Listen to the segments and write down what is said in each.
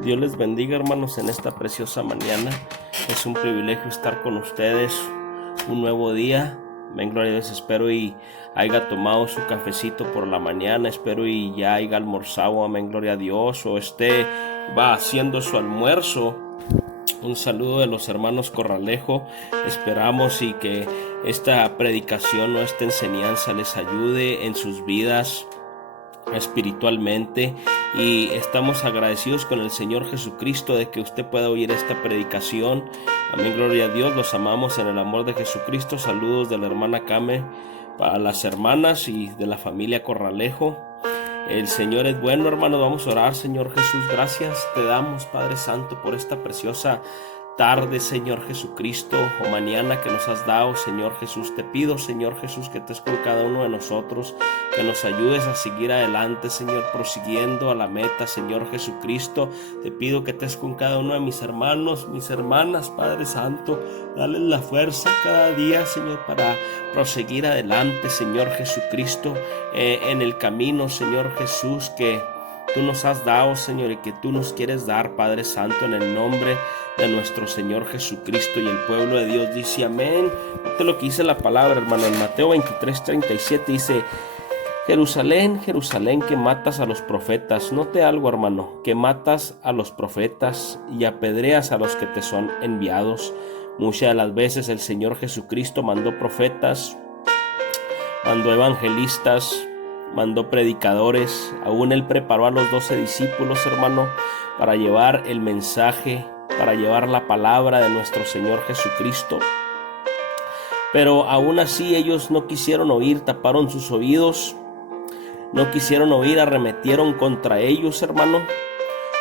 Dios les bendiga, hermanos, en esta preciosa mañana. Es un privilegio estar con ustedes un nuevo día. Amén, gloria a Dios. Espero y haya tomado su cafecito por la mañana. Espero y ya haya almorzado, amén, gloria a Dios, o va haciendo su almuerzo. Un saludo de los hermanos Corralejo. Esperamos y que esta predicación o esta enseñanza les ayude en sus vidas espiritualmente, y estamos agradecidos con el Señor Jesucristo de que usted pueda oír esta predicación. Amén, gloria a Dios. Los amamos en el amor de Jesucristo. Saludos de la hermana Came para las hermanas y de la familia Corralejo. El Señor es bueno, hermano. Vamos a orar. Señor Jesús, gracias te damos, Padre Santo, por esta preciosa tarde, Señor Jesucristo, o mañana que nos has dado, Señor Jesús. Te pido, Señor Jesús, que estés con cada uno de nosotros, que nos ayudes a seguir adelante, Señor, prosiguiendo a la meta, Señor Jesucristo. Te pido que estés con cada uno de mis hermanos, mis hermanas, Padre Santo. Dale la fuerza cada día, Señor, para proseguir adelante, Señor Jesucristo, en el camino, Señor Jesús, que tú nos has dado, Señor, y que tú nos quieres dar, Padre Santo, en el nombre de nuestro Señor Jesucristo. Y el pueblo de Dios dice amén. Fíjate lo que dice la palabra, hermano, en Mateo 23:37 dice: Jerusalén, Jerusalén, que matas a los profetas. Note algo, hermano, que matas a los profetas y apedreas a los que te son enviados. Muchas de las veces el Señor Jesucristo mandó profetas, mandó evangelistas, mandó predicadores. Aún Él preparó a los 12 discípulos, hermano, para llevar el mensaje, para llevar la palabra de nuestro Señor Jesucristo. Pero aún así ellos no quisieron oír, taparon sus oídos, no quisieron oír, arremetieron contra ellos, hermano,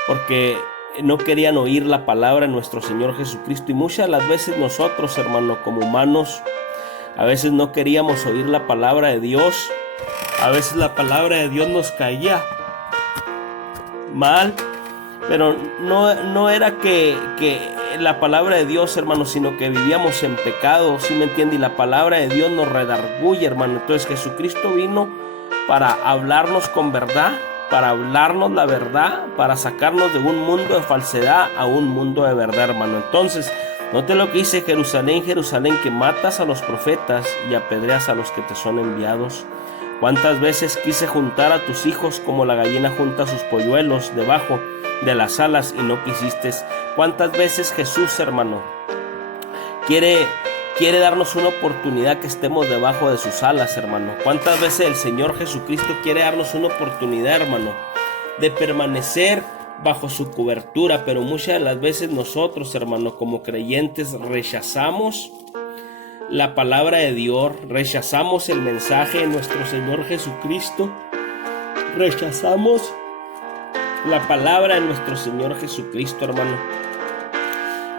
porque no querían oír la palabra de nuestro Señor Jesucristo. Y muchas de las veces nosotros, hermano, como humanos, a veces no queríamos oír la palabra de Dios. A veces la palabra de Dios nos caía mal, pero no era que la palabra de Dios, hermano, sino que vivíamos en pecado, ¿sí me entiende? Y la palabra de Dios nos redarguye, hermano. Entonces Jesucristo vino para hablarnos con verdad, para hablarnos la verdad, para sacarnos de un mundo de falsedad a un mundo de verdad, hermano. Entonces, note lo que dice: Jerusalén, Jerusalén, que matas a los profetas y apedreas a los que te son enviados. ¿Cuántas veces quise juntar a tus hijos como la gallina junta sus polluelos debajo de las alas y no quisiste? ¿Cuántas veces Jesús, hermano, quiere darnos una oportunidad que estemos debajo de sus alas, hermano? ¿Cuántas veces el Señor Jesucristo quiere darnos una oportunidad, hermano, de permanecer bajo su cobertura? Pero muchas de las veces nosotros, hermano, como creyentes, rechazamos la palabra de Dios, rechazamos el mensaje de nuestro Señor Jesucristo, rechazamos la palabra de nuestro Señor Jesucristo, hermano.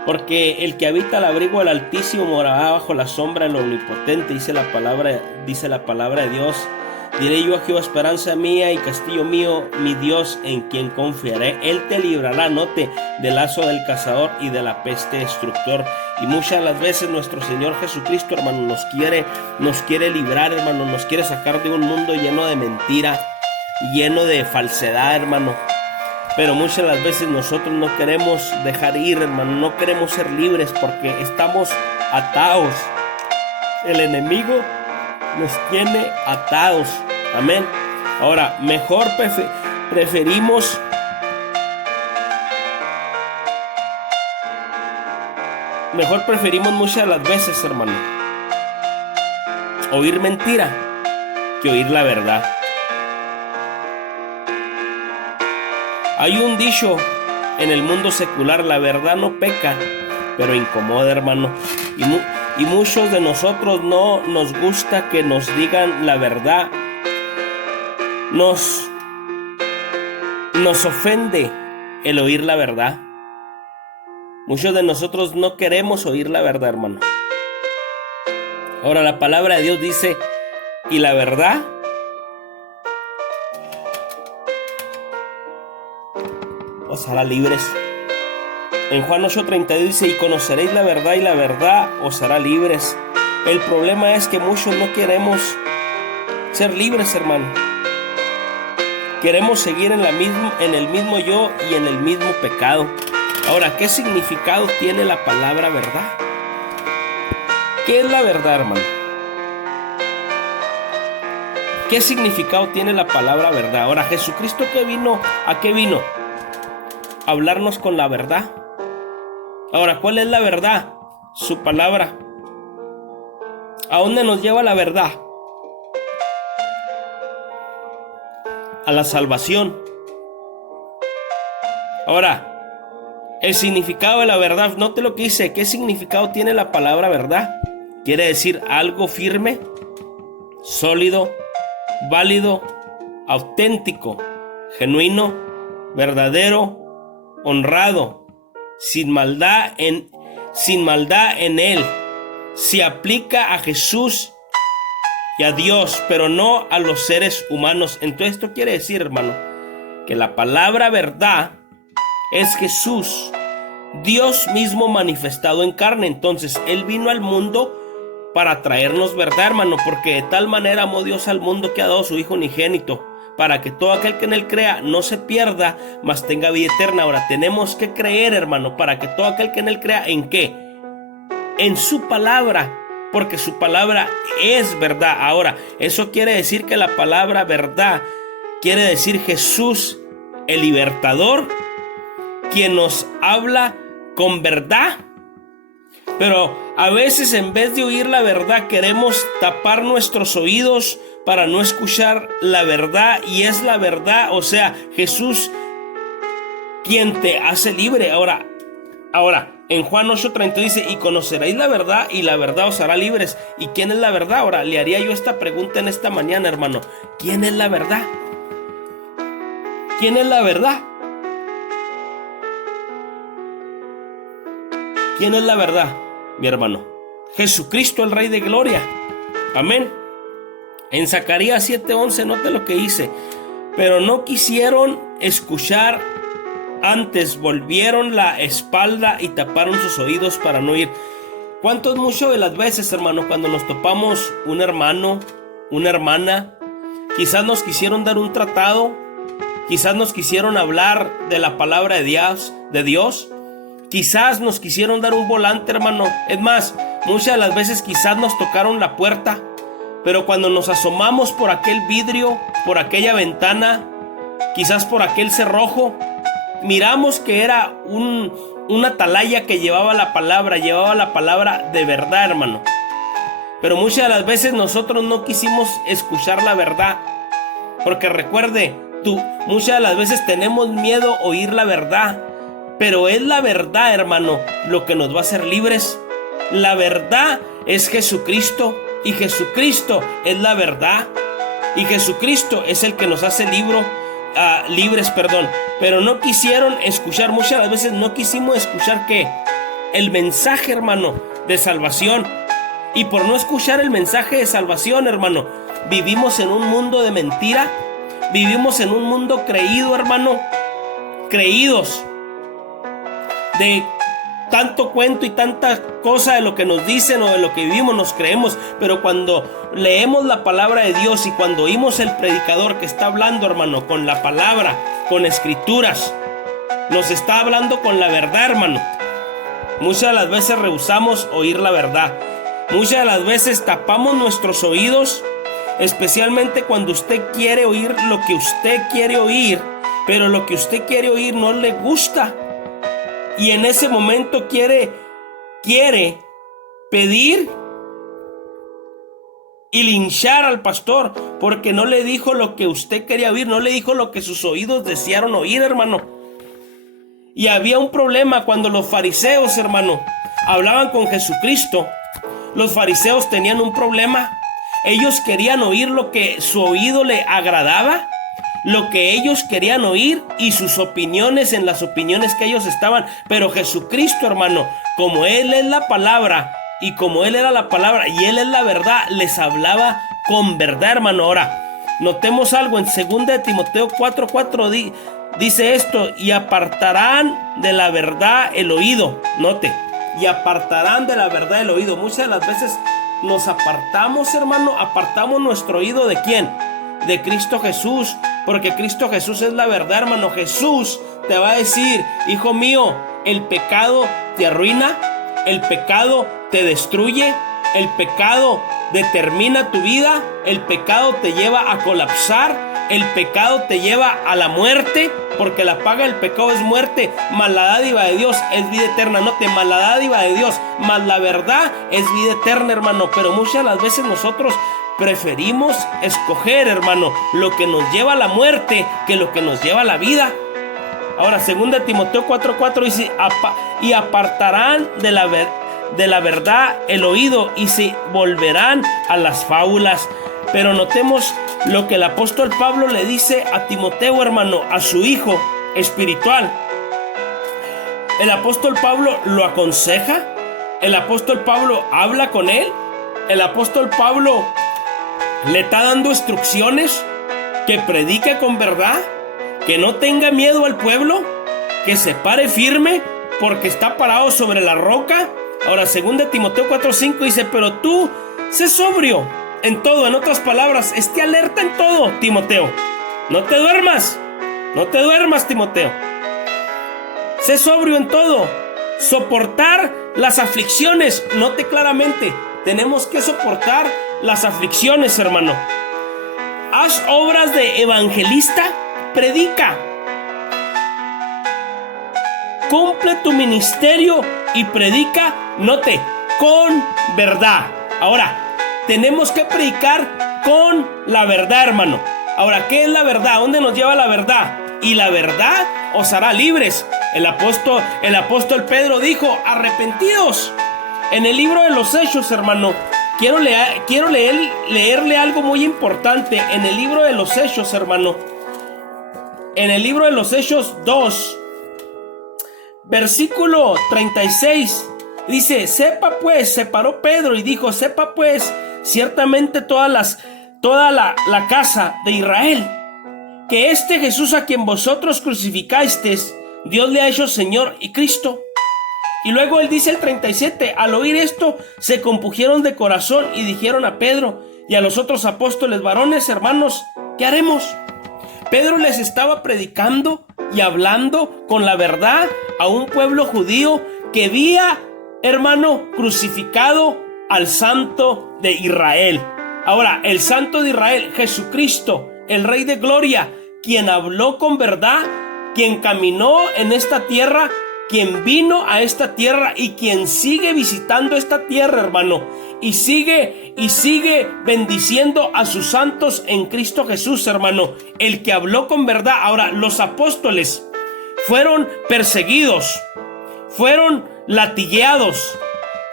Porque el que habita al abrigo del Altísimo morará bajo la sombra del Omnipotente, dice la palabra de Dios. Diré yo a Jehová, esperanza mía y castillo mío, mi Dios, en quien confiaré. Él te librará, note, del lazo del cazador y de la peste destructor. Y muchas de las veces nuestro Señor Jesucristo, hermano, nos quiere librar, hermano, nos quiere sacar de un mundo lleno de mentira, lleno de falsedad, hermano. Pero muchas de las veces nosotros no queremos dejar ir, hermano, no queremos ser libres porque estamos atados. El enemigo nos tiene atados. Amén. Ahora, mejor preferimos muchas de las veces, hermano, oír mentira que oír la verdad. Hay un dicho en el mundo secular: la verdad no peca, pero incomoda, hermano. Y muchos de nosotros no nos gusta que nos digan la verdad. Nos ofende el oír la verdad. Muchos de nosotros no queremos oír la verdad, hermano. Ahora la palabra de Dios dice: y la verdad os hará libres. En Juan 8:32 dice: y conoceréis la verdad, y la verdad os hará libres. El problema es que muchos no queremos ser libres, hermano. queremos seguir en el mismo yo y en el mismo pecado. Ahora, ¿qué significado tiene la palabra verdad? ¿Qué es la verdad, hermano? ¿Qué significado tiene la palabra verdad? Ahora, Jesucristo, ¿a qué vino? A hablarnos con la verdad. Ahora, ¿cuál es la verdad? Su palabra. ¿A dónde nos lleva la verdad? A la salvación. Ahora, el significado de la verdad, note lo que dice. ¿Qué significado tiene la palabra verdad? Quiere decir algo firme, sólido, válido, auténtico, genuino, verdadero, honrado, sin maldad en él. Se aplica a Jesús y a Dios, pero no a los seres humanos. Entonces esto quiere decir, hermano, que la palabra verdad es Jesús, Dios mismo manifestado en carne. Entonces Él vino al mundo para traernos verdad, hermano, porque de tal manera amó Dios al mundo que ha dado a su Hijo unigénito, para que todo aquel que en Él crea no se pierda, mas tenga vida eterna. Ahora, tenemos que creer, hermano, para que todo aquel que en Él crea, ¿en qué? En su palabra, porque su palabra es verdad. Ahora, eso quiere decir que la palabra verdad quiere decir Jesús, el libertador, quien nos habla con verdad. Pero a veces, en vez de oír la verdad, queremos tapar nuestros oídos para no escuchar la verdad, y es la verdad, o sea, Jesús, quien te hace libre. Ahora, en Juan 8:30 dice: y conoceréis la verdad, y la verdad os hará libres. ¿Y quién es la verdad? Ahora, le haría yo esta pregunta en esta mañana, hermano: ¿quién es la verdad? ¿Quién es la verdad? ¿Quién es la verdad, mi hermano? Jesucristo, el Rey de Gloria. Amén. En Zacarías 7:11, note lo que dice: pero no quisieron escuchar, antes volvieron la espalda y taparon sus oídos para no oír. ¿Cuántos muchas de las veces, hermano, cuando nos topamos un hermano, una hermana, quizás nos quisieron dar un tratado, quizás nos quisieron hablar de la palabra de Dios, quizás nos quisieron dar un volante, hermano? Es más, muchas de las veces quizás nos tocaron la puerta, pero cuando nos asomamos por aquel vidrio, por aquella ventana, quizás por aquel cerrojo, miramos que era una atalaya que llevaba la palabra de verdad, hermano. Pero muchas de las veces nosotros no quisimos escuchar la verdad, porque recuerde, muchas de las veces tenemos miedo a oír la verdad, pero es la verdad, hermano, lo que nos va a hacer libres. La verdad es Jesucristo, y Jesucristo es la verdad, y Jesucristo es el que nos hace libres, pero no quisieron escuchar. Muchas de las veces no quisimos escuchar ¿qué? El mensaje, hermano, de salvación. Y por no escuchar el mensaje de salvación, hermano, vivimos en un mundo de mentira, vivimos en un mundo creído, hermano, creídos de tanto cuento y tanta cosa de lo que nos dicen o de lo que vivimos, nos creemos. Pero cuando leemos la palabra de Dios y cuando oímos el predicador que está hablando, hermano, con la palabra, con escrituras, nos está hablando con la verdad, hermano, muchas de las veces rehusamos oír la verdad. Muchas de las veces tapamos nuestros oídos, especialmente cuando usted quiere oír lo que usted quiere oír, pero lo que usted quiere oír no le gusta. Y en ese momento quiere pedir y linchar al pastor porque no le dijo lo que usted quería oír, no le dijo lo que sus oídos desearon oír, hermano. Y había un problema cuando los fariseos, hermano, hablaban con Jesucristo. Los fariseos tenían un problema. Ellos querían oír lo que su oído le agradaba, lo que ellos querían oír y sus opiniones en las opiniones que ellos estaban. Pero Jesucristo, hermano, como Él es la palabra y como Él era la palabra y Él es la verdad, les hablaba con verdad, hermano. Ahora, notemos algo en 2 Timoteo 4:4 dice esto: y apartarán de la verdad el oído. Note, y apartarán de la verdad el oído. Muchas de las veces nos apartamos, hermano, apartamos nuestro oído ¿de quién? De Cristo Jesús. porque Cristo Jesús es la verdad, hermano. Jesús te va a decir: hijo mío, el pecado te arruina, el pecado te destruye, el pecado determina tu vida, el pecado te lleva a colapsar, el pecado te lleva a la muerte, porque la paga del pecado es muerte, mas la dádiva de Dios es vida eterna. Note, mas la dádiva de Dios, mas la verdad es vida eterna, hermano. Pero muchas de las veces nosotros preferimos escoger, hermano, lo que nos lleva a la muerte que lo que nos lleva a la vida. Ahora, 2 Timoteo 4:4 dice: y apartarán de la verdad el oído y se volverán a las fábulas. Pero notemos lo que el apóstol Pablo le dice a Timoteo, hermano, a su hijo espiritual. El apóstol Pablo lo aconseja, el apóstol Pablo habla con él, el apóstol Pablo le está dando instrucciones, que predique con verdad, que no tenga miedo al pueblo, que se pare firme porque está parado sobre la roca. Ahora, 2 Timoteo 4:5 dice: pero tú sé sobrio en todo. En otras palabras, esté alerta en todo, Timoteo. No te duermas, Timoteo. Sé sobrio en todo. Soportar las aflicciones. Note claramente, tenemos que soportar las aflicciones, hermano. Haz obras de evangelista, predica. Cumple tu ministerio y predica, note, con verdad. Ahora, tenemos que predicar con la verdad, hermano. Ahora, ¿qué es la verdad? ¿Dónde nos lleva la verdad? Y la verdad os hará libres. El apóstol Pedro dijo: arrepentidos. En el libro de los Hechos, hermano, quiero leerle algo muy importante. En el libro de los Hechos, hermano, en el libro de los Hechos 2, versículo 36, dice: sepa pues, se paró Pedro y dijo: sepa pues, ciertamente toda la casa de Israel, que este Jesús a quien vosotros crucificasteis, Dios le ha hecho Señor y Cristo. Y luego él dice el 37, al oír esto, se compungieron de corazón y dijeron a Pedro y a los otros apóstoles: varones, hermanos, ¿qué haremos? Pedro les estaba predicando y hablando con la verdad a un pueblo judío que había, hermano, crucificado al Santo de Israel. Ahora, el Santo de Israel, Jesucristo, el Rey de Gloria, quien habló con verdad, quien caminó en esta tierra, quien vino a esta tierra y quien sigue visitando esta tierra, hermano, y sigue bendiciendo a sus santos en Cristo Jesús, hermano, el que habló con verdad. Ahora, los apóstoles fueron perseguidos, fueron latigueados,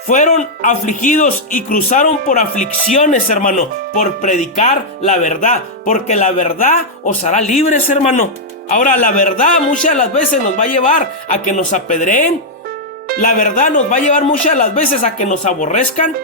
fueron afligidos y cruzaron por aflicciones, hermano, por predicar la verdad, porque la verdad os hará libres, hermano. Ahora, la verdad muchas de las veces nos va a llevar a que nos apedreen. La verdad nos va a llevar muchas de las veces a que nos aborrezcan.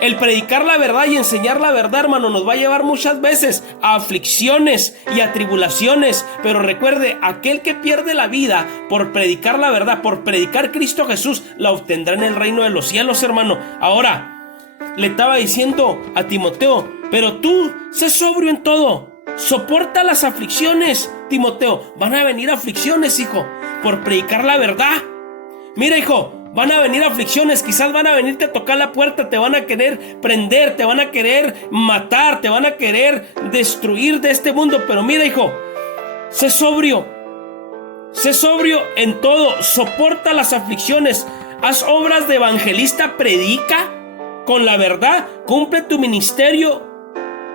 El predicar la verdad y enseñar la verdad, hermano, nos va a llevar muchas veces a aflicciones y a tribulaciones. Pero recuerde, aquel que pierde la vida por predicar la verdad, por predicar Cristo Jesús, la obtendrá en el reino de los cielos, hermano. Ahora, le estaba diciendo a Timoteo: pero tú sé sobrio en todo. Soporta las aflicciones, Timoteo. Van a venir aflicciones, hijo, por predicar la verdad. Mira, hijo, van a venir aflicciones, quizás van a venirte a tocar la puerta, te van a querer prender, te van a querer matar, te van a querer destruir de este mundo. Pero mira, hijo, sé sobrio en todo, soporta las aflicciones, haz obras de evangelista, predica con la verdad, cumple tu ministerio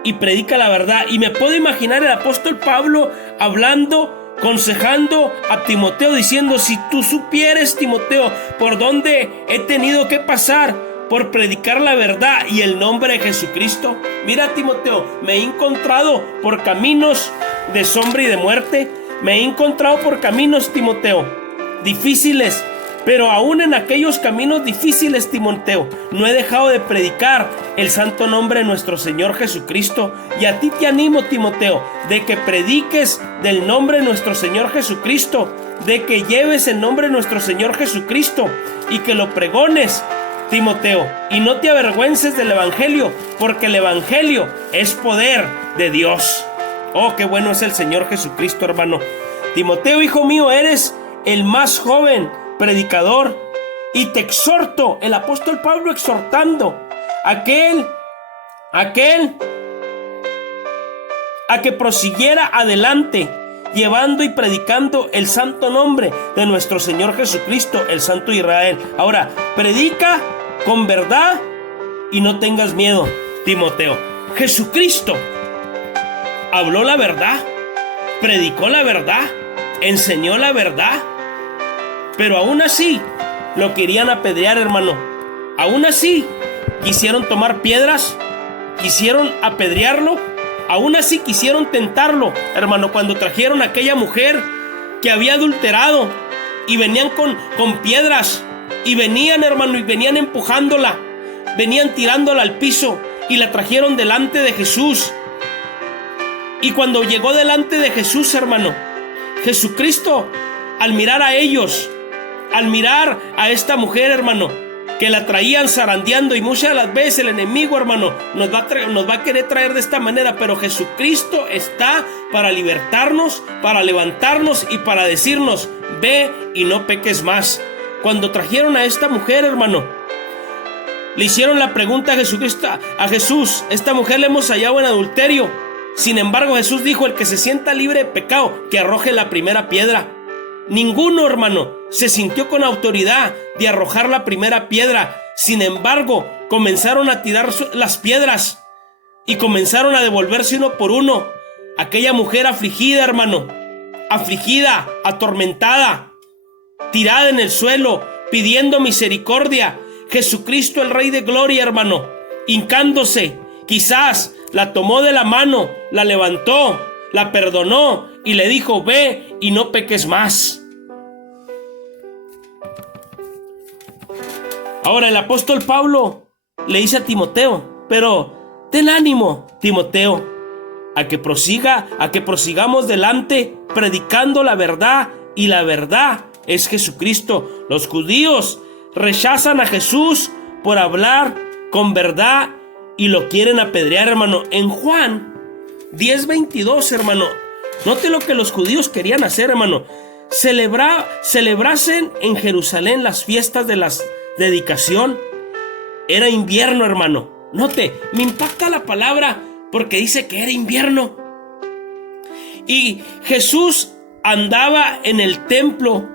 y predica la verdad. Y me puedo imaginar el apóstol Pablo hablando, aconsejando a Timoteo, diciendo: si tú supieres, Timoteo, por dónde he tenido que pasar por predicar la verdad y el nombre de Jesucristo. Mira, Timoteo, me he encontrado por caminos de sombra y de muerte. Me he encontrado por caminos, Timoteo, difíciles. Pero aún en aquellos caminos difíciles, Timoteo, no he dejado de predicar el santo nombre de nuestro Señor Jesucristo. Y a ti te animo, Timoteo, de que prediques del nombre de nuestro Señor Jesucristo, de que lleves el nombre de nuestro Señor Jesucristo y que lo pregones, Timoteo, y no te avergüences del Evangelio, porque el Evangelio es poder de Dios. Oh, qué bueno es el Señor Jesucristo, hermano. Timoteo, hijo mío, eres el más joven predicador, y te exhorto, el apóstol Pablo exhortando a que prosiguiera adelante, llevando y predicando el santo nombre de nuestro Señor Jesucristo, el Santo Israel. Ahora, predica con verdad y no tengas miedo, Timoteo. Jesucristo habló la verdad, predicó la verdad, enseñó la verdad, pero aún así lo querían apedrear, hermano. Aún así quisieron tomar piedras, quisieron apedrearlo, aún así quisieron tentarlo, hermano, cuando trajeron a aquella mujer que había adulterado y venían con piedras y venían, hermano, y venían empujándola, venían tirándola al piso y la trajeron delante de Jesús. Y cuando llegó delante de Jesús, hermano, Jesucristo, al mirar a ellos, al mirar a esta mujer, hermano, que la traían zarandeando, y muchas de las veces el enemigo, hermano, nos va a querer traer de esta manera, pero Jesucristo está para libertarnos, para levantarnos y para decirnos: ve y no peques más. Cuando trajeron a esta mujer, hermano, le hicieron la pregunta a Jesús: esta mujer la hemos hallado en adulterio. Sin embargo, Jesús dijo: el que se sienta libre de pecado, que arroje la primera piedra. Ninguno, hermano, se sintió con autoridad de arrojar la primera piedra. Sin embargo, comenzaron a tirar las piedras y comenzaron a devolverse uno por uno. Aquella mujer afligida, hermano, afligida, atormentada, tirada en el suelo, pidiendo misericordia. Jesucristo, el Rey de Gloria, hermano, hincándose, quizás la tomó de la mano, la levantó, la perdonó y le dijo: ve y no peques más. Ahora el apóstol Pablo le dice a Timoteo: pero ten ánimo, Timoteo, a que prosigamos delante predicando la verdad, y la verdad es Jesucristo. Los judíos rechazan a Jesús por hablar con verdad y lo quieren apedrear, hermano. En Juan 10:22, hermano, note lo que los judíos querían hacer, hermano: celebrasen en Jerusalén las fiestas de la dedicación. Era invierno, hermano. Note, me impacta la palabra porque dice que era invierno. Y Jesús andaba en el templo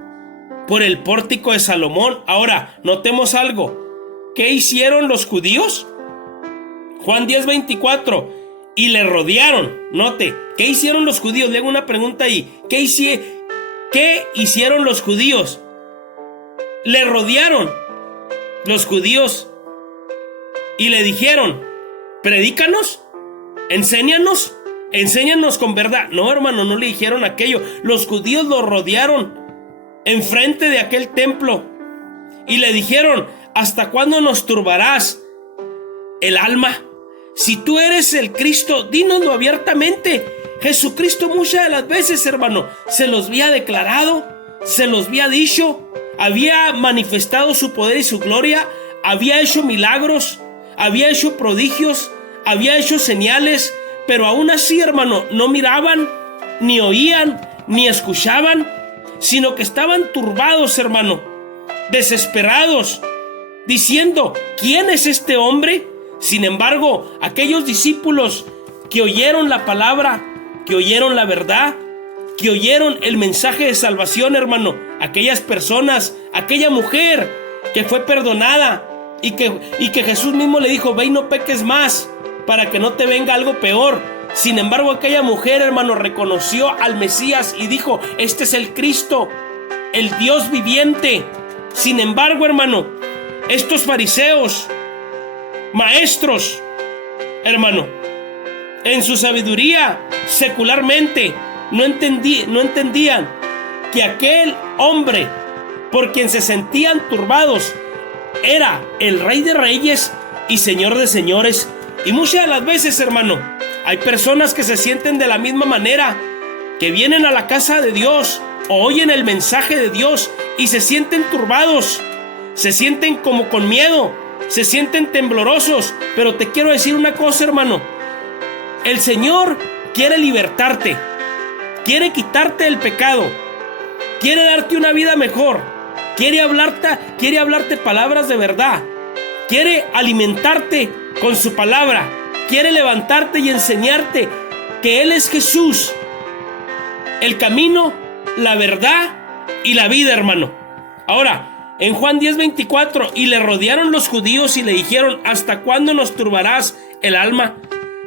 por el pórtico de Salomón. Ahora, notemos algo. ¿Qué hicieron los judíos? Juan 10:24. Y le rodearon. Note, ¿qué hicieron los judíos? Le hago una pregunta ahí. ¿Qué hicieron los judíos? Le rodearon los judíos y le dijeron: predícanos, enséñanos con verdad. No, hermano, no le dijeron aquello. Los judíos lo rodearon enfrente de aquel templo y le dijeron: ¿hasta cuándo nos turbarás el alma? Si tú eres el Cristo, dínoslo abiertamente. Jesucristo muchas de las veces, hermano, se los había declarado, se los había dicho, había manifestado su poder y su gloria, había hecho milagros, había hecho prodigios, había hecho señales, pero aún así, hermano, no miraban, ni oían, ni escuchaban, sino que estaban turbados, hermano, desesperados, diciendo: ¿quién es este hombre? Sin embargo, aquellos discípulos que oyeron la palabra, que oyeron la verdad, que oyeron el mensaje de salvación, hermano, aquellas personas, aquella mujer que fue perdonada y que Jesús mismo le dijo: ve y no peques más para que no te venga algo peor. Sin embargo, aquella mujer, hermano, reconoció al Mesías y dijo: este es el Cristo, el Dios viviente. Sin embargo, hermano, estos fariseos, maestros, hermano, en su sabiduría secularmente no entendían que aquel hombre por quien se sentían turbados era el Rey de Reyes y Señor de Señores. Y muchas de las veces, hermano, hay personas que se sienten de la misma manera, que vienen a la casa de Dios o oyen el mensaje de Dios y se sienten turbados, se sienten como con miedo, se sienten temblorosos. Pero te quiero decir una cosa, hermano: el Señor quiere libertarte, quiere quitarte el pecado, quiere darte una vida mejor, quiere hablarte palabras de verdad, quiere alimentarte con su palabra, quiere levantarte y enseñarte que Él es Jesús, el camino, la verdad y la vida, hermano. Ahora, en Juan 10:24, y le rodearon los judíos y le dijeron: ¿hasta cuándo nos turbarás el alma?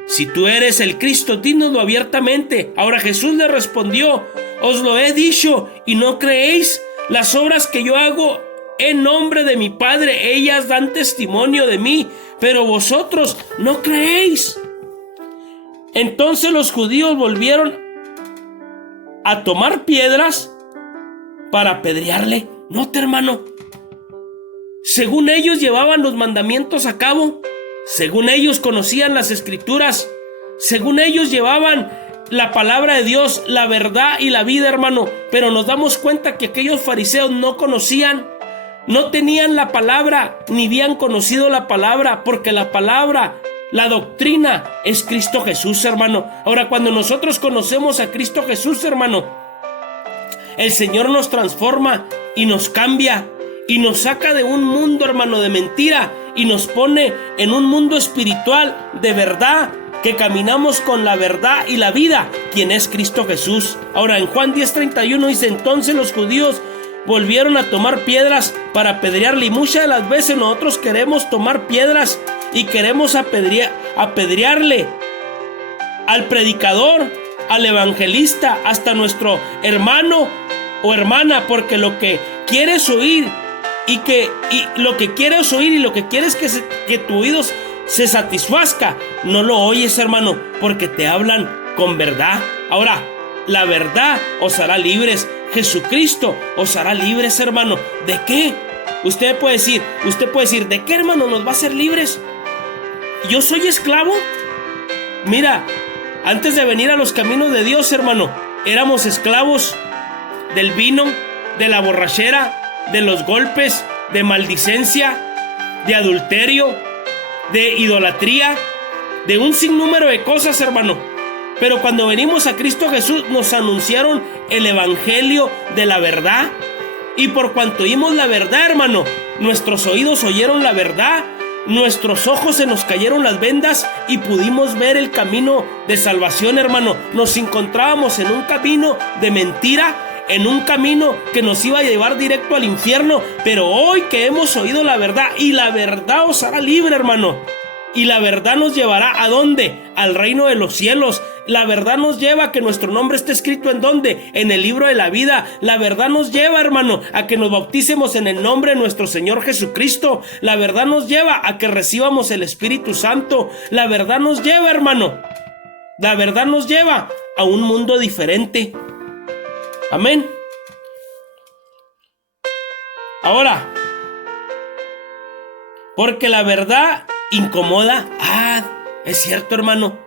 Si tú eres el Cristo, dínoslo abiertamente. Ahora Jesús le respondió: os lo he dicho y no creéis. Las obras que yo hago en nombre de mi Padre, ellas dan testimonio de mí, pero vosotros no creéis. Entonces los judíos volvieron a tomar piedras para apedrearle. Note, hermano, según ellos llevaban los mandamientos a cabo, según ellos conocían las escrituras, según ellos llevaban la palabra de Dios, la verdad y la vida, hermano. Pero nos damos cuenta que aquellos fariseos no conocían, no tenían la palabra, ni habían conocido la palabra, porque la palabra, la doctrina es Cristo Jesús, hermano. Ahora, cuando nosotros conocemos a Cristo Jesús, hermano, el Señor nos transforma y nos cambia y nos saca de un mundo, hermano, de mentira, y nos pone en un mundo espiritual de verdad, que caminamos con la verdad y la vida, quien es Cristo Jesús. Ahora, en Juan 10:31 dice: entonces los judíos volvieron a tomar piedras para apedrearle. Y muchas de las veces nosotros queremos tomar piedras y queremos apedrearle al predicador, al evangelista, hasta nuestro hermano o hermana, porque lo que quieres oír y lo que quieres es que tu oído se satisfazca, no lo oyes, hermano, porque te hablan con verdad. Ahora, la verdad os hará libres. Jesucristo os hará libres, hermano. ¿De qué? Usted puede decir, ¿de qué, hermano, nos va a hacer libres? ¿Yo soy esclavo? Mira, antes de venir a los caminos de Dios, hermano, éramos esclavos del vino, de la borrachera, de los golpes, de maldicencia, de adulterio, de idolatría, de un sinnúmero de cosas, hermano. Pero cuando venimos a Cristo Jesús, nos anunciaron el evangelio de la verdad, y por cuanto oímos la verdad, hermano, nuestros oídos oyeron la verdad, nuestros ojos se nos cayeron las vendas y pudimos ver el camino de salvación, hermano. Nos encontrábamos en un camino de mentira, en un camino que nos iba a llevar directo al infierno, pero hoy que hemos oído la verdad, y la verdad os hará libre, hermano, y la verdad nos llevará ¿a dónde? Al reino de los cielos. La verdad nos lleva a que nuestro nombre esté escrito ¿en dónde? En el libro de la vida. La verdad nos lleva, hermano, a que nos bauticemos en el nombre de nuestro Señor Jesucristo. La verdad nos lleva a que recibamos el Espíritu Santo. La verdad nos lleva, hermano, la verdad nos lleva a un mundo diferente. Amén. Ahora, porque la verdad incomoda. Es cierto, hermano,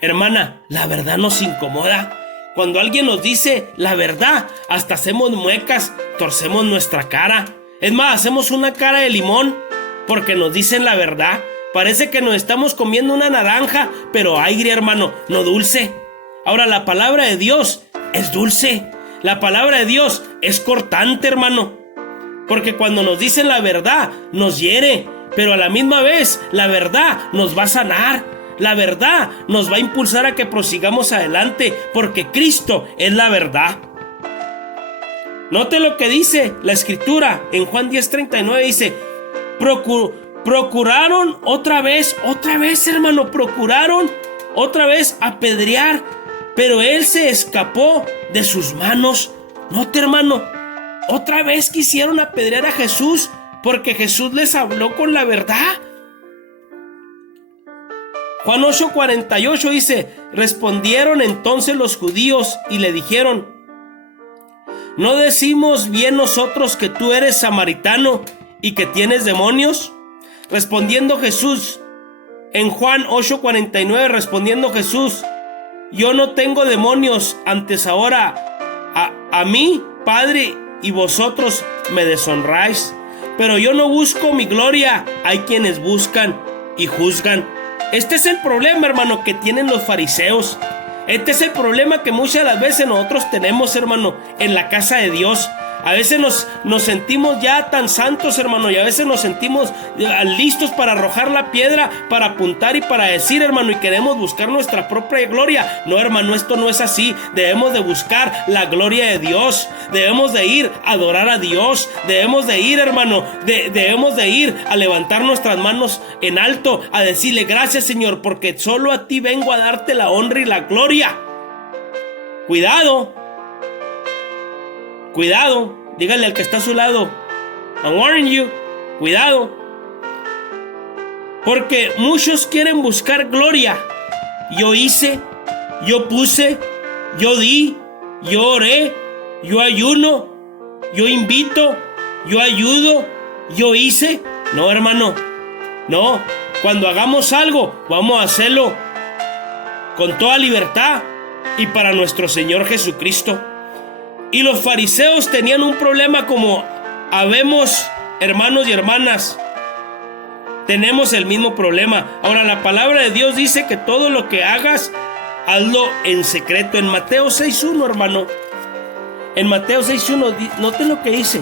hermana, la verdad nos incomoda. Cuando alguien nos dice la verdad, hasta hacemos muecas, torcemos nuestra cara. Es más, hacemos una cara de limón porque nos dicen la verdad. Parece que nos estamos comiendo una naranja, pero aire, hermano, no dulce. Ahora, la palabra de Dios es dulce. La palabra de Dios es cortante, hermano, porque cuando nos dicen la verdad, nos hiere, pero a la misma vez, la verdad nos va a sanar. La verdad nos va a impulsar a que prosigamos adelante, porque Cristo es la verdad. Note lo que dice la Escritura en Juan 10:39, dice: procuraron otra vez, hermano, procuraron otra vez apedrear, pero él se escapó de sus manos. Note, hermano, otra vez quisieron apedrear a Jesús, porque Jesús les habló con la verdad. Juan 8:48 dice: respondieron entonces los judíos y le dijeron: ¿no decimos bien nosotros que tú eres samaritano y que tienes demonios? Respondiendo Jesús, en Juan 8:49, respondiendo Jesús: yo no tengo demonios, antes ahora a mí, Padre, y vosotros me deshonráis. Pero yo no busco mi gloria, hay quienes buscan y juzgan. Este es el problema, hermano, que tienen los fariseos. Este es el problema que muchas de las veces nosotros tenemos, hermano, en la casa de Dios. A veces nos sentimos ya tan santos, hermano, y a veces nos sentimos listos para arrojar la piedra, para apuntar y para decir, hermano, y queremos buscar nuestra propia gloria. No, hermano, esto no es así. Debemos de buscar la gloria de Dios. Debemos de ir a adorar a Dios. Debemos de ir, hermano, debemos de ir a levantar nuestras manos en alto, a decirle gracias, Señor, porque solo a ti vengo a darte la honra y la gloria. Cuidado. Cuidado, dígale al que está a su lado, I'm warning you, cuidado. Porque muchos quieren buscar gloria. Yo hice, yo puse, yo di, yo oré, yo ayuno, yo invito, yo ayudo, yo hice. No, hermano, no. Cuando hagamos algo, vamos a hacerlo con toda libertad y para nuestro Señor Jesucristo. Y los fariseos tenían un problema como habemos, hermanos y hermanas. Tenemos el mismo problema. Ahora, la palabra de Dios dice que todo lo que hagas, hazlo en secreto. En Mateo 6:1, hermano. En Mateo 6:1, noten lo que dice.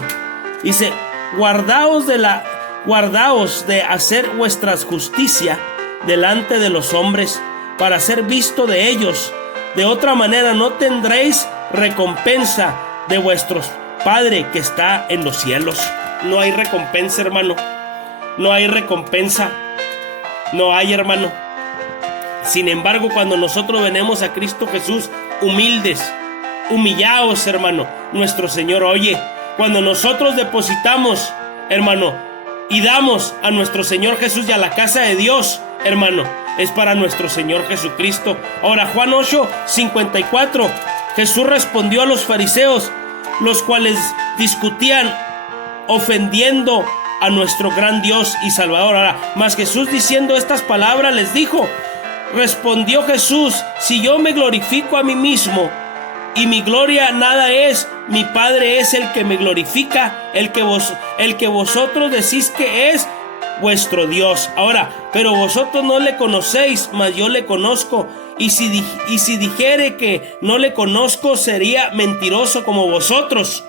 Dice, guardaos de hacer vuestra justicia delante de los hombres, para ser visto de ellos. De otra manera no tendréis recompensa de vuestro Padre que está en los cielos. No hay recompensa, hermano. No hay recompensa. No hay, hermano. Sin embargo, cuando nosotros venimos a Cristo Jesús humildes, humillados, hermano, nuestro Señor oye. Cuando nosotros depositamos, hermano, y damos a nuestro Señor Jesús y a la casa de Dios, hermano, es para nuestro Señor Jesucristo. Ahora, Juan 8:54, Jesús respondió a los fariseos, los cuales discutían ofendiendo a nuestro gran Dios y Salvador. Ahora, mas Jesús, diciendo estas palabras, les dijo, respondió Jesús, si yo me glorifico a mí mismo, y mi gloria nada es, mi Padre es el que me glorifica, el que vosotros decís que es vuestro Dios. Ahora, pero vosotros no le conocéis, mas yo le conozco. Y si dijere que no le conozco, sería mentiroso como vosotros.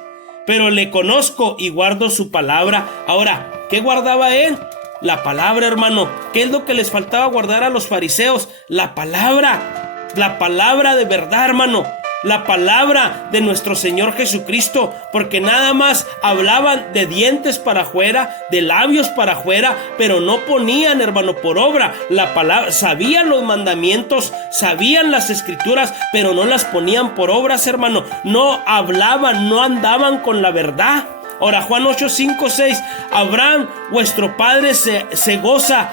Pero le conozco y guardo su palabra. Ahora, ¿qué guardaba él? La palabra, hermano. ¿Qué es lo que les faltaba guardar a los fariseos? La palabra. La palabra de verdad, hermano. La palabra de nuestro Señor Jesucristo, porque nada más hablaban de dientes para afuera, de labios para afuera, pero no ponían, hermano, por obra la palabra. Sabían los mandamientos, sabían las escrituras, pero no las ponían por obras, hermano. No hablaban, no andaban con la verdad. Ahora, Juan 8:5-6, Abraham, vuestro padre, se goza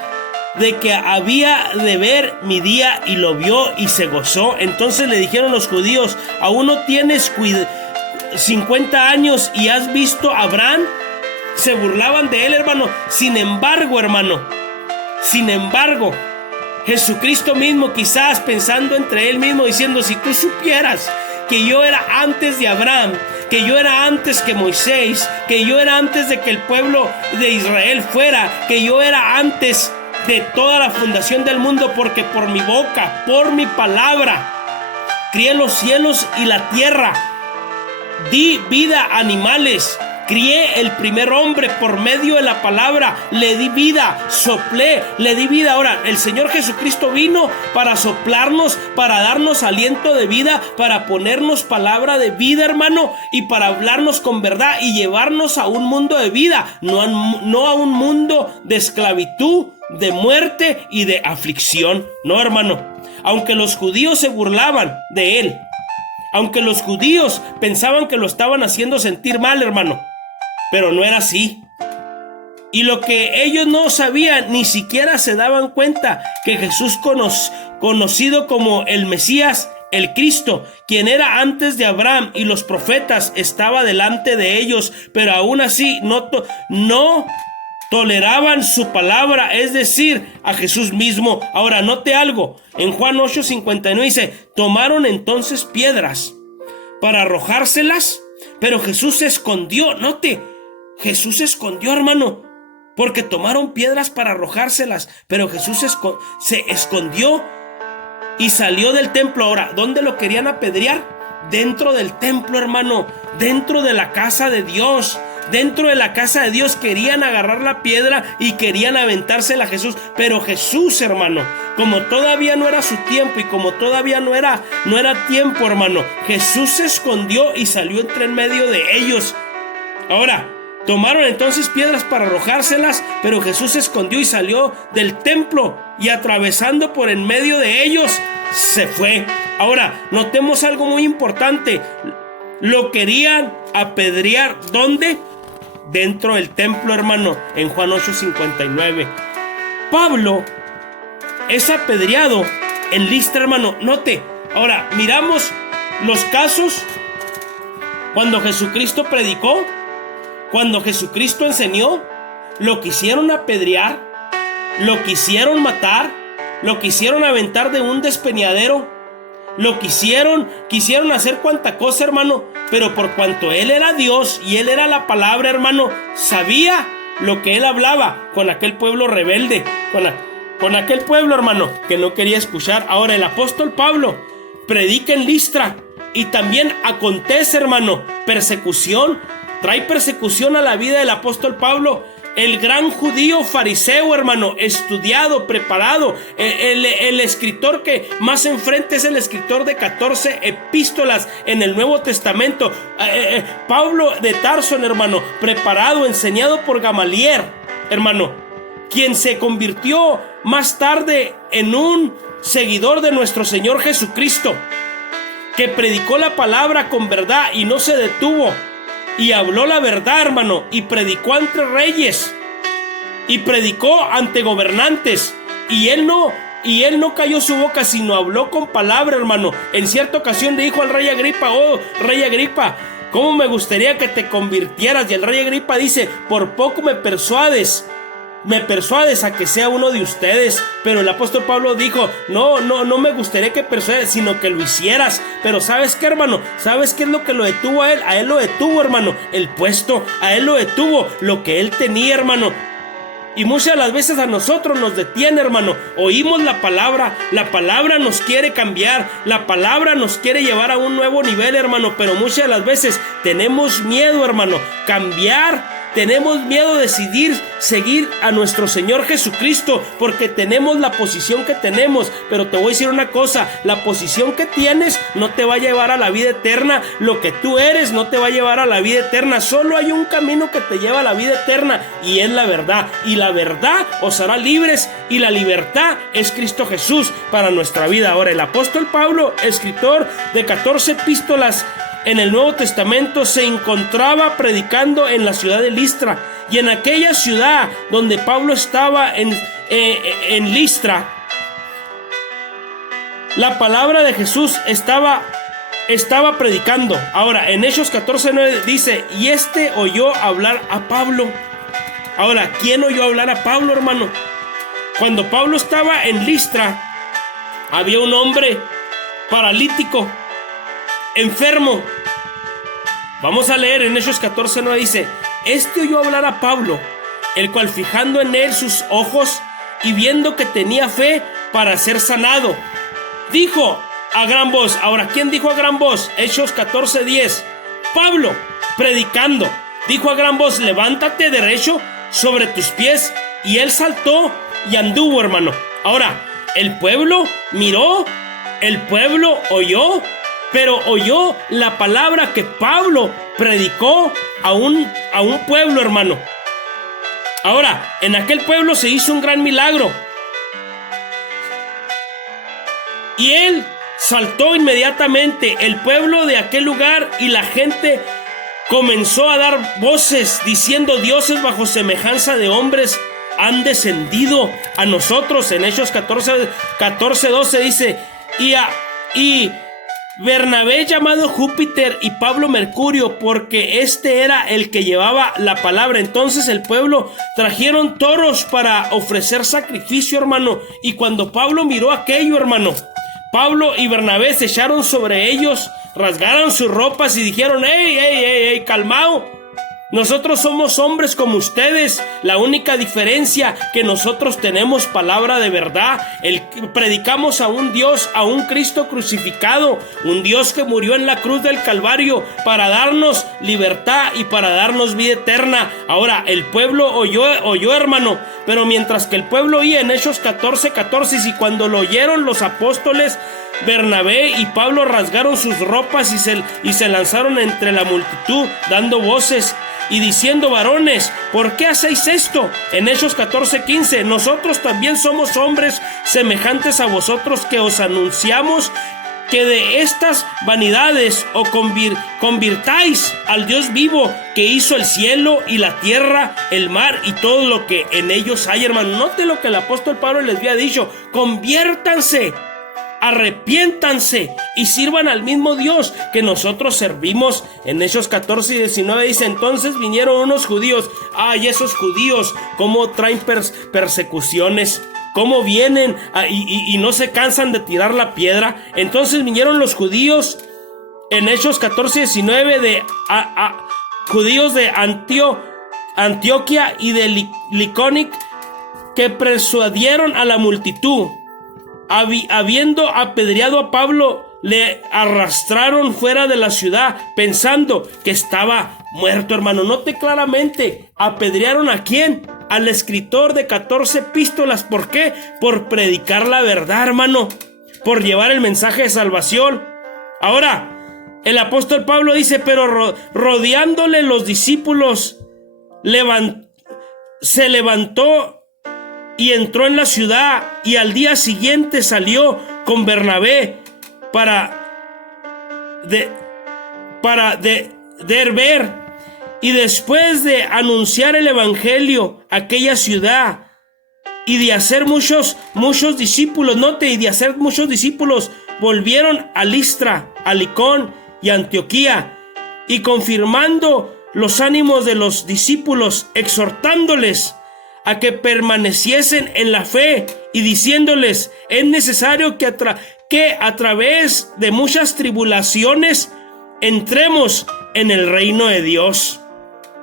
de que había de ver mi día, y lo vio y se gozó. Entonces le dijeron los judíos, ¿aún no tienes 50 años y has visto a Abraham? Se burlaban de él, hermano. Sin embargo, Jesucristo mismo, quizás pensando entre él mismo, diciendo, si tú supieras que yo era antes de Abraham, que yo era antes que Moisés, que yo era antes de que el pueblo de Israel fuera, que yo era antes de toda la fundación del mundo, porque por mi boca, por mi palabra, crié los cielos y la tierra, di vida a animales, crié el primer hombre por medio de la palabra, le di vida, soplé, le di vida. Ahora, el Señor Jesucristo vino para soplarnos, para darnos aliento de vida, para ponernos palabra de vida, hermano, y para hablarnos con verdad y llevarnos a un mundo de vida, no a un mundo de esclavitud, de muerte y de aflicción. No, hermano. Aunque los judíos se burlaban de él, aunque los judíos pensaban que lo estaban haciendo sentir mal, hermano, pero no era así. Y lo que ellos no sabían, ni siquiera se daban cuenta, que Jesús, conocido como el Mesías, el Cristo, quien era antes de Abraham y los profetas, estaba delante de ellos, pero aún así no toleraban su palabra, es decir, a Jesús mismo. Ahora, note algo. En Juan 8:59 dice, tomaron entonces piedras para arrojárselas, pero Jesús se escondió. Note, Jesús se escondió, hermano, porque tomaron piedras para arrojárselas, pero Jesús se escondió. y salió del templo. Ahora, ¿dónde lo querían apedrear? Dentro del templo, hermano, dentro de la casa de Dios. Dentro de la casa de Dios querían agarrar la piedra y querían aventársela a Jesús. Pero Jesús, hermano, como todavía no era su tiempo y como todavía no era tiempo, hermano, Jesús se escondió y salió en medio de ellos. Ahora, tomaron entonces piedras para arrojárselas, pero Jesús se escondió y salió del templo y atravesando por en medio de ellos, se fue. Ahora, notemos algo muy importante. Lo querían apedrear, ¿dónde? Dentro del templo, hermano, en Juan 8:59. Pablo es apedreado en Listra, hermano. Note, ahora miramos los casos cuando Jesucristo predicó, cuando Jesucristo enseñó. Lo quisieron apedrear, lo quisieron matar, lo quisieron aventar de un despeñadero, lo quisieron hacer cuanta cosa, hermano. Pero por cuanto Él era Dios y Él era la palabra, hermano, sabía lo que Él hablaba con aquel pueblo rebelde, con aquel pueblo, hermano, que no quería escuchar. Ahora el apóstol Pablo predica en Listra y también acontece, hermano, persecución. Trae persecución a la vida del apóstol Pablo. El gran judío fariseo, hermano, estudiado, preparado, el escritor que más enfrente es el escritor de 14 epístolas en el Nuevo Testamento. Pablo de Tarso, hermano, preparado, enseñado por Gamaliel, hermano, quien se convirtió más tarde en un seguidor de nuestro Señor Jesucristo, que predicó la palabra con verdad y no se detuvo. Y habló la verdad, hermano, y predicó ante reyes, y predicó ante gobernantes, y él no cayó su boca, sino habló con palabra, hermano. En cierta ocasión le dijo al rey Agripa: oh, rey Agripa, ¿cómo me gustaría que te convirtieras? Y el rey Agripa dice: por poco me persuades a que sea uno de ustedes. Pero el apóstol Pablo dijo: no me gustaría que persuades, sino que lo hicieras. Pero ¿sabes qué, hermano? ¿Sabes qué es lo que lo detuvo a él? A él lo detuvo, hermano, el puesto. A él lo detuvo lo que él tenía, hermano. Y muchas de las veces a nosotros nos detiene, hermano. Oímos la palabra nos quiere cambiar, la palabra nos quiere llevar a un nuevo nivel, hermano. Pero muchas de las veces tenemos miedo, hermano, cambiar. Tenemos miedo de decidir seguir a nuestro Señor Jesucristo porque tenemos la posición que tenemos. Pero te voy a decir una cosa: la posición que tienes no te va a llevar a la vida eterna. Lo que tú eres no te va a llevar a la vida eterna. Solo hay un camino que te lleva a la vida eterna, y es la verdad. Y la verdad os hará libres, y la libertad es Cristo Jesús para nuestra vida. Ahora, el apóstol Pablo, escritor de 14 epístolas en el Nuevo Testamento, se encontraba predicando en la ciudad de Listra. Y en aquella ciudad donde Pablo estaba en Listra, la palabra de Jesús estaba predicando. Ahora, en Hechos 14:9 dice: y este oyó hablar a Pablo. Ahora, ¿quién oyó hablar a Pablo, hermano? Cuando Pablo estaba en Listra, había un hombre paralítico, enfermo. Vamos a leer en Hechos 14:9, dice: este oyó hablar a Pablo, el cual, fijando en él sus ojos y viendo que tenía fe para ser sanado, dijo a gran voz. Ahora, ¿quién dijo a gran voz? Hechos 14:10. Pablo, predicando, dijo a gran voz: levántate derecho sobre tus pies. Y él saltó y anduvo, hermano. Ahora, el pueblo miró, el pueblo oyó, pero oyó la palabra que Pablo predicó a un pueblo, hermano. Ahora, en aquel pueblo se hizo un gran milagro, y él saltó inmediatamente, el pueblo de aquel lugar, y la gente comenzó a dar voces diciendo: dioses bajo semejanza de hombres han descendido a nosotros. En Hechos 14:12 dice: y Bernabé llamado Júpiter y Pablo Mercurio, porque este era el que llevaba la palabra. Entonces el pueblo trajeron toros para ofrecer sacrificio, hermano. Y cuando Pablo miró aquello, hermano, Pablo y Bernabé se echaron sobre ellos, rasgaron sus ropas y dijeron: ¡Ey, calmao! Nosotros somos hombres como ustedes. La única diferencia que nosotros tenemos palabra de verdad. Predicamos a un Dios, a un Cristo crucificado, un Dios que murió en la cruz del Calvario para darnos libertad y para darnos vida eterna. Ahora, el pueblo oyó, hermano, pero mientras que el pueblo oía en Hechos 14:14, y cuando lo oyeron los apóstoles, Bernabé y Pablo rasgaron sus ropas y se lanzaron entre la multitud, dando voces y diciendo: varones, ¿por qué hacéis esto? En Hechos 14:15, nosotros también somos hombres semejantes a vosotros, que os anunciamos que de estas vanidades os convirtáis al Dios vivo, que hizo el cielo y la tierra, el mar y todo lo que en ellos hay, hermano. Note lo que el apóstol Pablo les había dicho: conviértanse, arrepiéntanse y sirvan al mismo Dios que nosotros servimos. En Hechos 14:19 dice: entonces vinieron unos judíos. Ay, esos judíos, cómo traen persecuciones, cómo vienen y no se cansan de tirar la piedra. Entonces vinieron los judíos, en Hechos 14:19, de judíos de Antioquia y de Licónic, que persuadieron a la multitud. Habiendo apedreado a Pablo, le arrastraron fuera de la ciudad, pensando que estaba muerto, hermano. Note claramente, apedrearon ¿a quién? Al escritor de 14 epístolas. ¿Por qué? Por predicar la verdad, hermano, por llevar el mensaje de salvación. Ahora, el apóstol Pablo dice: pero rodeándole los discípulos, se levantó y entró en la ciudad, y al día siguiente salió con Bernabé para Derbe, y después de anunciar el evangelio a aquella ciudad y de hacer muchos discípulos, y de hacer muchos discípulos, volvieron a Listra, a Icón y a Antioquía, y confirmando los ánimos de los discípulos, exhortándoles a que permaneciesen en la fe, y diciéndoles: es necesario que a través de muchas tribulaciones entremos en el reino de Dios.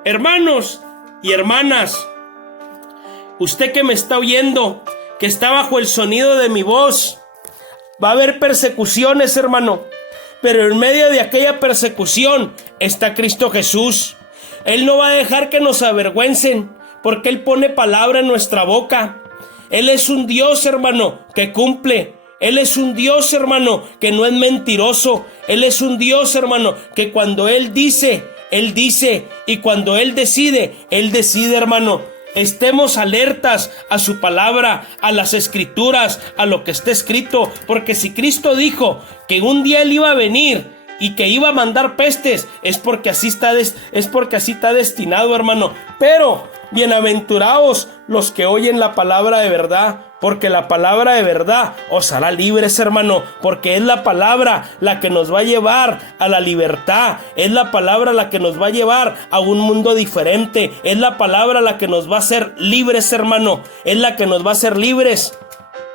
Hermanos y hermanas, usted que me está oyendo, que está bajo el sonido de mi voz, va a haber persecuciones, hermano, pero en medio de aquella persecución está Cristo Jesús. Él no va a dejar que nos avergüencen, porque Él pone palabra en nuestra boca. Él es un Dios, hermano, que cumple. Él es un Dios, hermano, que no es mentiroso. Él es un Dios, hermano, que cuando Él dice, y cuando Él decide, hermano. Estemos alertas a su palabra, a las escrituras, a lo que está escrito, porque si Cristo dijo que un día Él iba a venir y que iba a mandar pestes, es porque así está destinado, hermano. Pero bienaventurados los que oyen la palabra de verdad, porque la palabra de verdad os hará libres, hermano, porque es la palabra la que nos va a llevar a la libertad, es la palabra la que nos va a llevar a un mundo diferente, es la palabra la que nos va a hacer libres, hermano, es la que nos va a hacer libres,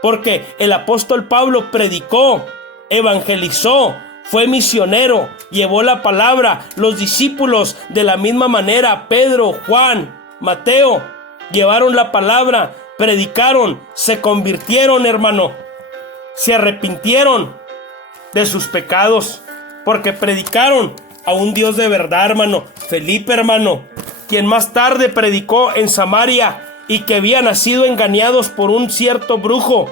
porque el apóstol Pablo predicó, evangelizó, fue misionero, llevó la palabra. Los discípulos de la misma manera, Pedro, Juan, Mateo, llevaron la palabra, predicaron, se convirtieron, hermano, se arrepintieron de sus pecados, porque predicaron a un Dios de verdad, hermano. Felipe, hermano, quien más tarde predicó en Samaria y que habían sido engañados por un cierto brujo.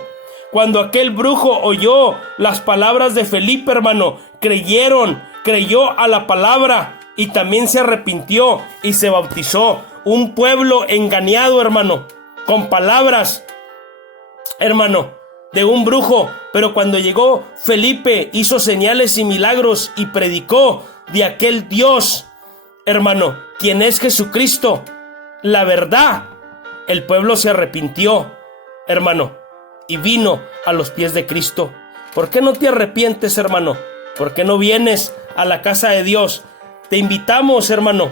Cuando aquel brujo oyó las palabras de Felipe, hermano, creyó a la palabra y también se arrepintió y se bautizó. Un pueblo engañado, hermano, con palabras, hermano, de un brujo. Pero cuando llegó Felipe, hizo señales y milagros y predicó de aquel Dios, hermano, quien es Jesucristo, la verdad. El pueblo se arrepintió, hermano, y vino a los pies de Cristo. ¿Por qué no te arrepientes, hermano? ¿Por qué no vienes a la casa de Dios? Te invitamos, hermano,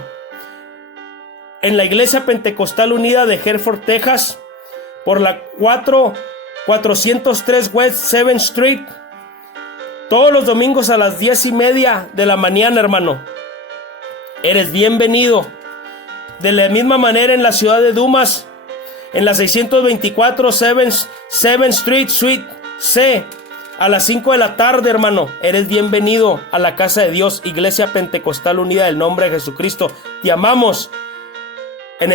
en la Iglesia Pentecostal Unida de Hereford, Texas, por la 403 West 7th Street, todos los domingos a las 10:30 de la mañana, hermano. Eres bienvenido. De la misma manera en la ciudad de Dumas, en la 624 7th Street, Suite C, a las 5 de la tarde, hermano, eres bienvenido a la casa de Dios, Iglesia Pentecostal Unida del Nombre de Jesucristo. Te amamos